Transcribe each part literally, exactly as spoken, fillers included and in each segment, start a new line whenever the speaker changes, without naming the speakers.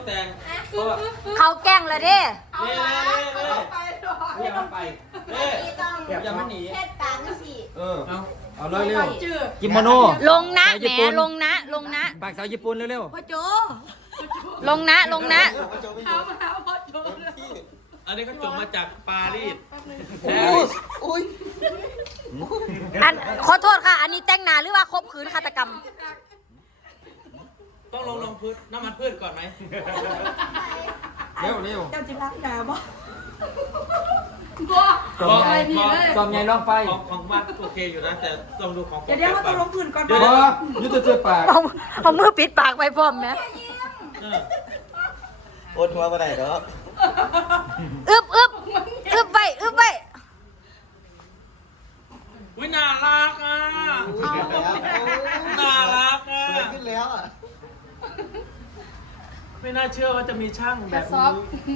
แต่งเพราะว่า
เขาแกล้งเลยเด้
เล่เล่เล่อย่าไปเล่อย่ามันหนี
เทศปากสิ
เออ
เอา
เอาเลยเร็วกิโมโน
ลงนะแหมลงนะลงนะ
ปากสาวญี่ปุ่นเร็ว
พ่อโจ
ลงนะลงนะ
อันนี้ก็จบมาจากปารีส
อันขอโทษค่ะ อันนี้แต่งหน้าหรือว่าคบขืนฆาตกรรม
ต้องลงลงพืชน้ำมันพืชก่อนไหม
ๆเร็วเร็ว
เจ้าจิรักดาบ่
จอมใหญ่จอมใหญ่น้องไฟ
ของของบ้านโอเคอยู่นะแต่ต้องดูของ
เดี๋ยวเดี๋ยวเราต้องลงพื้นก่อน
บอยุติเจอปาก
เอาเอามือปิดปากไปพร้อมไหม
อดหัวก็ได้แล้ว
อึบอึบอึบไปอึบไป
วิน่ารักอ่ะน่ารักอ่ะ
ขึ้นแล้วอ่ะ
ไม่น่าเชื่อว่าจะมีช่างแบบนี้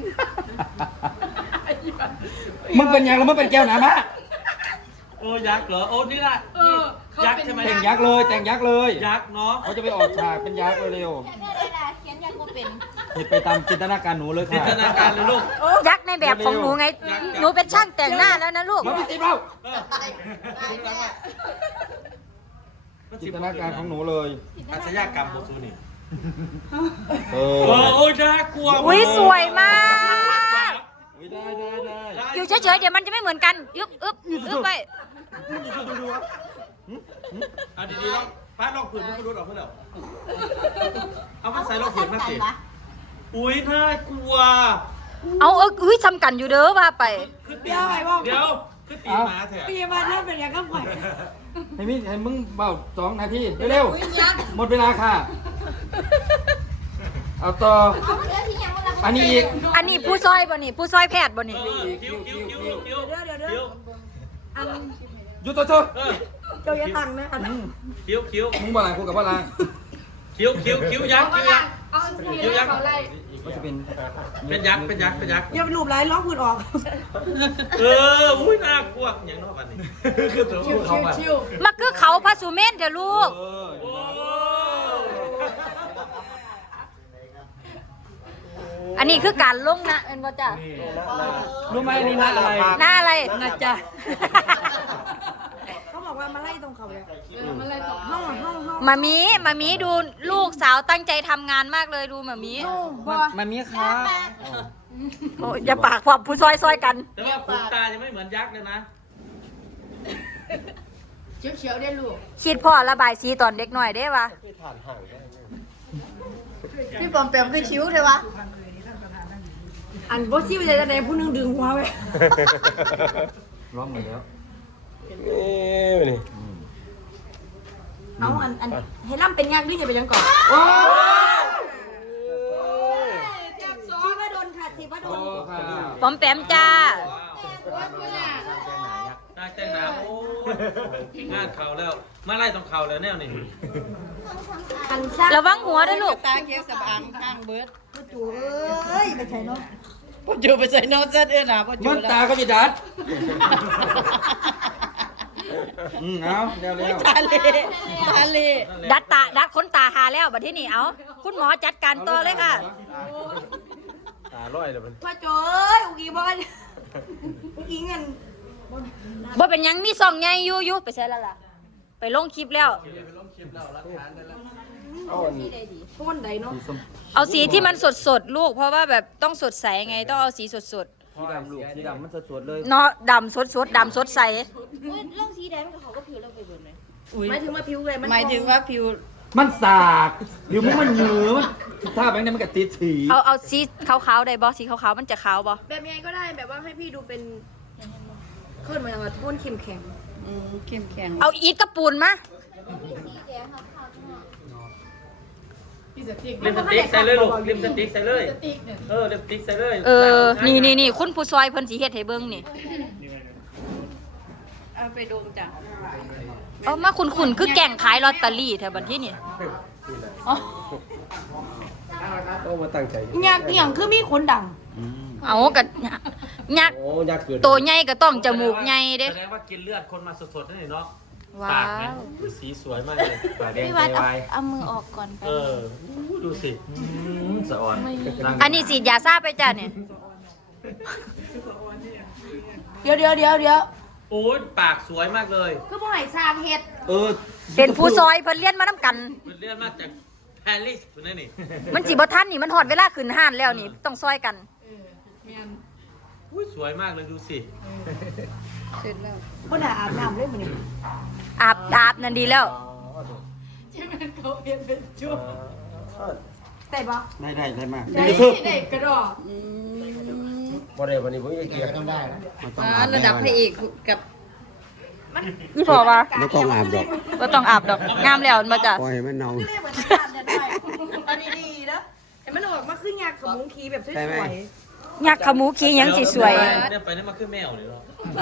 มึงเป็นยังแล้วมึงเป็นแก้วหนามะ
โอ้ยักษ์เหรอโอ้นี่แหละยักษ์ใช่ไหม
แต่งยักษ์เลยแต่งยักษ์เลย
ยักษ์เนาะ
เขาจะไปออกฉากเป็นยักษ์เร็ว
แค่ได้ละเขียนยังบ่เป็น
ๆผิดไปตามจินตนาการหนูเลย
จิน
ค่ะ
ตนาการเลยลูก
ยักษ์ในแบบของหนูไง หนูเป็นช่างแต่งหน้าแล้วนะลูก
มาพิสิบเรา
เออหลังๆอ่ะ
จินตนาการของหนูเลย
อาชญากรรมโบซูนี่
เอ
โอ้
อ
โอ้น่ากลัว
อุ้ยสวยมาก
อุ๊ยได้ได้ได้
อยู่เฉยๆเดี๋ยวมันจะไม่เหมือนกันอึบอึบอึบไป
เอาดีๆลองป้าลองผืนมันก็รู้ออกเพื่อนเหรอเอามาใส่ลองผืนมาสิอุ้ยน่ากลัว
เอาเอออุ้ยทำกันอยู่เด้อว่าไป
คือตีหมาเดี๋ยวคือตีหมาแถะ
ปีมาเริ่มเป็นอย่างก็ปล่อย
ให้มิให้มึงเบาสองนาทีเร็วๆหมดเวลาค่ะ เอาต่อ
เอาเดี๋ยวที่ยังบ่รัก
อันนี้อีก
อันนี้ผู้ซอยบ่นี่ผู้ซอยแพทย์บ่นี่
เออคิ้วคิ้วคิ้วคิ้ว
เดี๋ยวเดี๋ยวเดี๋ยว
คิ้ว
อัน
หยุดตัวเถอะ
เออ
เจ้าอย่าตังนะอัน
อืม
คิ้วคิ้ว
มึงบ่ลางกูกับบ่ลาง
คิ้วคิ้วคิ้วยักษ์คิ้วยักษ์คิ้วยักษ์
ก็จะเป็น
เป็นยักษ์เป็นยักษ์เป็นยักษ์
อย่าไปรูปไร้ร้องพื้นออก
เอออุ้ยน่ากลัวอย่างนอกอันนี้คือตัวเขาแบบ
มาคือเขาพระสุเมนเดี๋ยวลูก
เออ
โอ้
อันนี้คือการลงนะเป็นบ่จ้ะ
รู้ไหมนี่นะอะไร
หน้าอะไร
นะจ๊ะ
เขาบอกว่ามาไล่ตรงเขาเลยมาไล่ตรงห้องห้องห้อง
มามีมามีดูลูกสาวตั้งใจทำงานมากเลยดูมามี
บ่
มันมีครับ
โอ้ยอย่าปากความผู้ซอยซอยกัน
แต่ว่าขนตายังไม่เหมือนยักษ์เลยนะ
เขียวๆได้ลูก
คิดพ่อระบายสีตอนเด็กหน่อยได้ปะ
พี่ปอมแปมคือคิ้วเลยวะอันบ่ซี่ไปจะไหนผู้นึงดึงหัวไว้
ร้องหมดแล้ว
นี่นี่
เอาอันอันให้ล่ำเป็นยากด้วยอย่าไปยังก่อนที่ว่าโดนค่ะที่ว่าโดน
ปอมแปมจ้า
ได้แต่งหนาโอ้ยงานเข่าแล้วมาไล่ตรงเข่าแล้วแน่นี่
อันซ่า
ระวังหัวด้วยลูก
ตาเขียวสำอางข้างเบิด
พ่อจูเอ้ยไปใช้เนาะ
พ่อจูไปใส่โน้ตเส้นเอื้อหนาพ่อจู
มันตาก็จะดัดอืมเอาเร็วเร็ว
ตาเล่ตาเล่
ดัดตาดัดขนตาหาแล้วบัดที่นี่เอาคุณหมอจัดการต่อเลยค่ะ
ตาลอยเลยมัน
พ่อจูเอ้ยอุกีบอลอุกีเงิน
บ่เป็นหยังมีซองใหญ่อยู่อยู่ไปใช่แล้วล่ะ ไปลงคลิปแล้ว
เอาอันนี้
ต้นใดเนาะ
เอาสีที่มันสดสดๆลูก เพราะว่าแบบต้องสดใสไงต้องเอาสีสดสด
สีดำลูกสีดำมันสดๆเลย
ๆเนาะดำสดสดๆดำสดใส
ล่องสีแดงกับเขาก็ผิวเราไปเบิดเลยหมายถึงว่าผิวเลยมัน
หมายถึงว่าผิว
มันสากหรือมันมันเหนือมันถ้าแบบนี้มันก็ติดสี
เอาเอาสีขาวๆได้บ่สีขาวๆมันจะขาวบ่
แบบไงก็ได้แบบว่าให้พี่ดูเป็นขึ้นมาอย่างว่าโทนเข้มแข็ง
อืมเข้มแข็ง
เอาอีทกระปูนมา
ลิปสติกใส่เลยลูกลิปสติกใส่เลยเออลิปสติกใส่เลย
เออ นี่นี่นี่คุณผู้ซอยเพิ่นสีเฮ็ดให้เบิ่งนี่
เอาไปดมจ้ะ
เอามาคุณคุณคือแก่งขายลอตเตอรี่แถวบัดที่นี่
โอ้มาตั้งใจ
อยากเหี่ยงคือมีขนดัง
เอากับยักษ์
โอ้ยากเกิน
ตัวใหญ่ก็ต้องจมูกใหญ่เด้
แสดงว่ากินเลือดคนมาสดๆนั่นเองเนาะ
วว้า
ปากนะ
ว
สีสวยมากเลยปากแดง
พี่
ใจ
วัดเอา
วาย
เอามือออกก่อนไป
เออดูสิสะอ่อน
อันนี้ฉีดยาซาไปจ้ะเนี่ย
เดี๋ยวเดี๋ยวเดี๋ยวเดี๋ยว
โอ้ยปากสวยมากเลย
คือบ่ให้สร้างเฮ็ด
เออ
เป็นผู้ซอยเพิ่นเลี้ยนมาน้ำกัน
มันเรียกมาจากปารีสคุณนั่นนี่
มันจีบทันนี่มันหอดเวลาขึ้นห้านแล้วนี่ต้องซอยกัน
อุ้ยสวยมากเลยดูสิ
เสร็จแล้ว
บ่น่าอาบน้ำเลยมื้อนี้
อาบอาบนั่นดีแล้ว
ใช่ไหมเขาเปลี่ยนเป็นชุด
ได้บ่
ได้ได้ได้มาก
ได้ได้กระดอก
บ่ได้วันนี้ผมยังเกียร์
อ่าระดับพระเอกกับ
นี่พอปะ
ไม่ต้องอาบดอก
ก็ต้องอาบดอกงามแล้วมาจ้ะ
ปล่อยให้มันเน่า
คือเลยเหมือนกันเนี่ยได้อันนี้ดีๆนะแต่มันออกมาคือหยักขมุงคีแบบส
ใช่ไหม
วย
ยักษ์ขมูขี้ยังสิสวย
เนี่ยไปนี่มาขึ้นแมวเลยเหรอ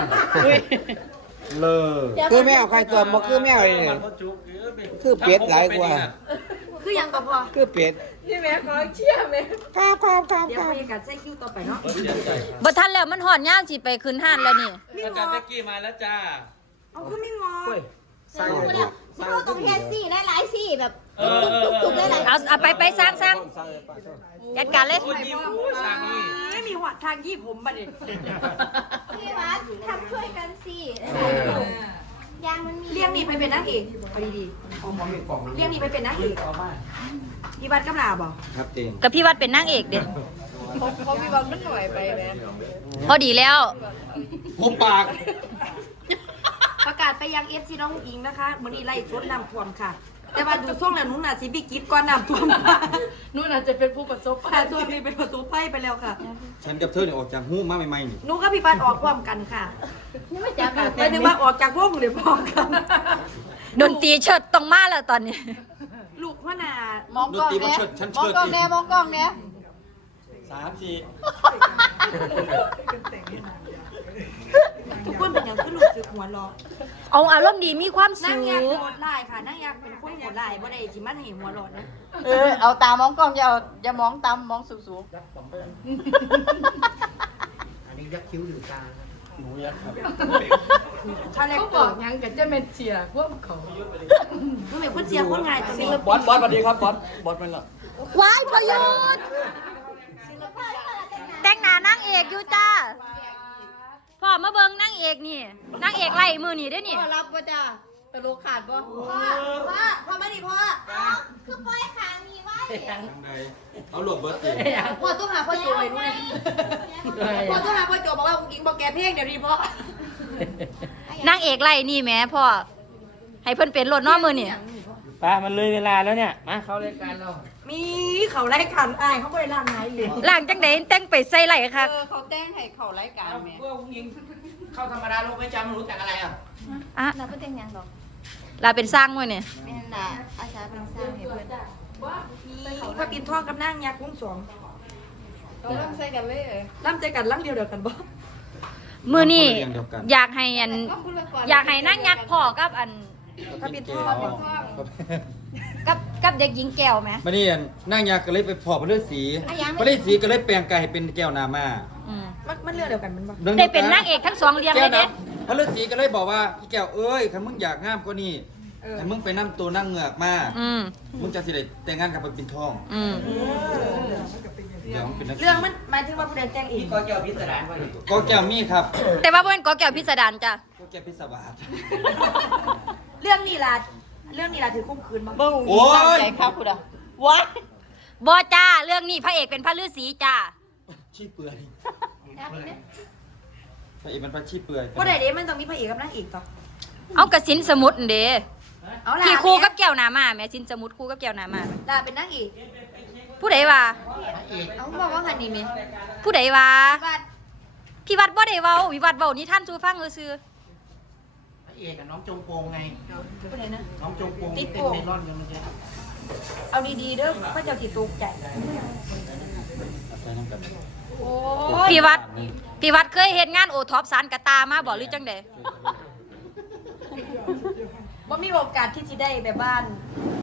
เลอ
คือแมวใครตัวบ่คือแมวเลยเนี่ย
มันก็จุกเออเป็น
คือเป็ดหลายกว่า
ๆคือหยังก็พอ
คือเป็ด
นี่แม่ขอเชื่อแม่
ครับครับครับ
เดี๋ยว
ครับ
บรรยากาศใส่คิวต่อไปเนาะ
เออเสียใจ
บ่ทันแล้วมันหอดย่างสิไปขึ้นห้านแล้วนี่
อาจารย์เบกกี้มาแล้วจ้า
เอาคือไม่งอ
สร้าง
พูดแล้วเขาต้องแค่สี่หลายๆสี่แบบ
เออเออเออ
ตุกๆหลาย
เอาเอาไปไปสร้างสร้างจัดการเลย
โอ้ยนี่โอ้ยสามี
ไม่มีหัวทางยี่ผมบัดนี้
ๆพี่วัดทำช่วยกันสี่ยางมันมี
เลี้ยงนี่ไปเป็นนางเอกเอาดีๆเลี้ยงนี่ไปเป็นนางเอกพี่บัดกำลาบ่
ครับเอง
กับพี่วัดเป็นนางเอกเด้
เขาเขาพี่บอกมันหน่อยไปแม่
พอดีแล้ว
ผมปาก
ประกาศไปยัง เอฟ ซี น้องอิงนะคะมื้อนี้ไล่ชดน้ำท่วมค่ะ แต่ว่าดูช่วงแล้วหนู้นน่ะสิบิกิดก่อนน้ำท่วมค่ะ
นู่นอาจจะเป็นผู้ประสบ
ค่ะท่วมนี่เป็นประตูไฟไปแล้วค่ะ
ฉันกับเธอเนี่ยออกจากหูมาใหม่ๆนี่
หนูกับพี่บัดออกพร้อมกันค่ะ
นี่ไม่จับแบบ
หมายถึงว่าออกจากวงเลยพร้อมกัน
ดนตรีเชิดต้องมาแล้วตอนนี้
ลูกพ่อนา
มองกล้อง
ดนตรีมา
แน่
เชิดฉัน
มอง
เชิด
กล้อง
อีก
แน่มองกล้องแน่
สามสี่
ทุกคนเป็นอย่างคือลูกสึกหัวเรอ
เอาอารมณ์ดีมีความ
นั่
สุ
ง
ข
อยากโหดลายค่ะนั่งอยากเป็นคนโหดลายบ่ได้สิมันให้หัวเร้อนนะ
เออเอาตามองกล้องอย่าเอาอย่ามองตามมองสูง
อันนี้ยักษ์คิ้วหรือตา
หนูยักษ์ครับ
ถ้า
ๆ
แรก
เขาบ
เกิ
อก
ด
ยังกับเจ้าเมนเชียพวกเขา
หนูเป็นคนเสียคนง่ายตัวนี้
บอสบอสสวัสดีครับบอสบอสมันละ
ว้ายพยศแต่งหน้านางเอกอยู่จ้าพ่อมาเบิ่งนางเอกนี่นางเอกไล่มือนี่เด้อนี่
พ่อรับป่ะจ้าตลกขาดป่ะ
พ่อพ่อพ่อไม่ดีพ่อ
คือปล่อยขางมีไว้
เอาหลบเบิร์ดตี
พ่อต้องหาพ่อโจเลยนู่นนี่พ่อต้องหาพ่อโจบอกว่าอุ้งอิงบอกแกเพลงเดี๋ยวนี้พ่อน
างเอกไล่นี่แหม่พ่อให้เพิ่นเป็นรถเน้อมือนี่
ป้ามันเลยเวลาแล้วเนี่ยมาเข้ารายการเรา
มีเขาไล่ขันอายเขาบ่ได้ล่างไหนเลย
ล่างจังไดแต่งไปใส่ไหล่ค่ะ
เออเขาแต่งให้เขารายการแม่
พวกยิงเข้าธรรมดาลูกไม่จำรู้จักอะไรอ่ะ
อ่ะ
เราเป็นยังยังหรอก
ลาเป็นสร้างมื้อนี่
แม่นล่ะอาสาเป็นสร้างให้เพื่อน
มีพระปิ่นทองกับนางยักษ์วงสอง
ต้องร่ำใส่กันเลย
ล่ำใจกันล่ำเดียวเดียวกันบ่
มื้อนี้อยากให้อัน
ต้องพูดละก่อน
อยากให้นางยักษ์พ่อกับอัน
พระปิ่นทอง
กับกับเด็กหญิงแก้วไหม
มานี่นั่งยากก็เลยไปพอพระฤาษีพระฤาษีก็เลยแปลงกายให้เป็นแก้วนามา
อืม
มันมันเรื่องเดียวกันมันบ่
ได้เป็นนางเอกทั้งสองเรียง
แก้
เล
วย
เด้
น้ำพระฤาษีก็เลยบอกว่าพี่แก้วเอ้ยคันมึงอยากงามกว่านี้ให้มึงไปนั่งตัวนั่งเหงือกมา
อืม
มึงจะสิได้แต่งงานกับพระปิ่นทอง
อืม
เดี๋ยวมึงเป็นนัก
เรื่องมันหมายถึงว่าผู้ใดแต่งเอง
ก็แก้วมีครับ
แต่ว่าบ่เป็นกอแก้วพิสดารจ้ะ
ก็แก้วพิศวาส
เรื่องนี้ล่ะเรื่องนี้ล่ะถือคุ้มคืนบ่
เบิ้ง
โอ้ย
ใจครับคุณอ่ะว้า
บ่จ้าเรื่องนี้พระเอกเป็นพระฤาษีจ้า
ชี้เปื่อยพระเอกมันพระชี้เปื่อย
บ่ได้เด้มันต้องมีพระเอกกับนางเอกต่อ
เอากระสินสมุดนั่นเด้
เอาล่ะ
ที่คู่กับแก้วหนามาแม่สินสมุดคู่กับแก้วหนามา
ล่ะเป็นนางเอก
ผู้ใดว่า
เอาบอกว่าหันนี่แม่
ผู้ใดว่า
บัด
พี่วัดบ่ได้เว้าวิวัดเว้านิทานสู่ฟังซื่อ
พระเอกกับน้องจงโปงไง
ผู้ใดนะ
น้องจงโปง
ติด
เป็น
โป่ง
เมลอนกันเมื่อกี้
เอาดีๆเด้อพระเจ้าสิตกใจ
ใส่น้ำกัน
โอ้
ๆพี่วัดพี่วัดเคยเฮ็ดงานโอท็อปสารกะตามาบ่หรือจังได๋
บ่มีโอกาสที่สิได้แบบบ้าน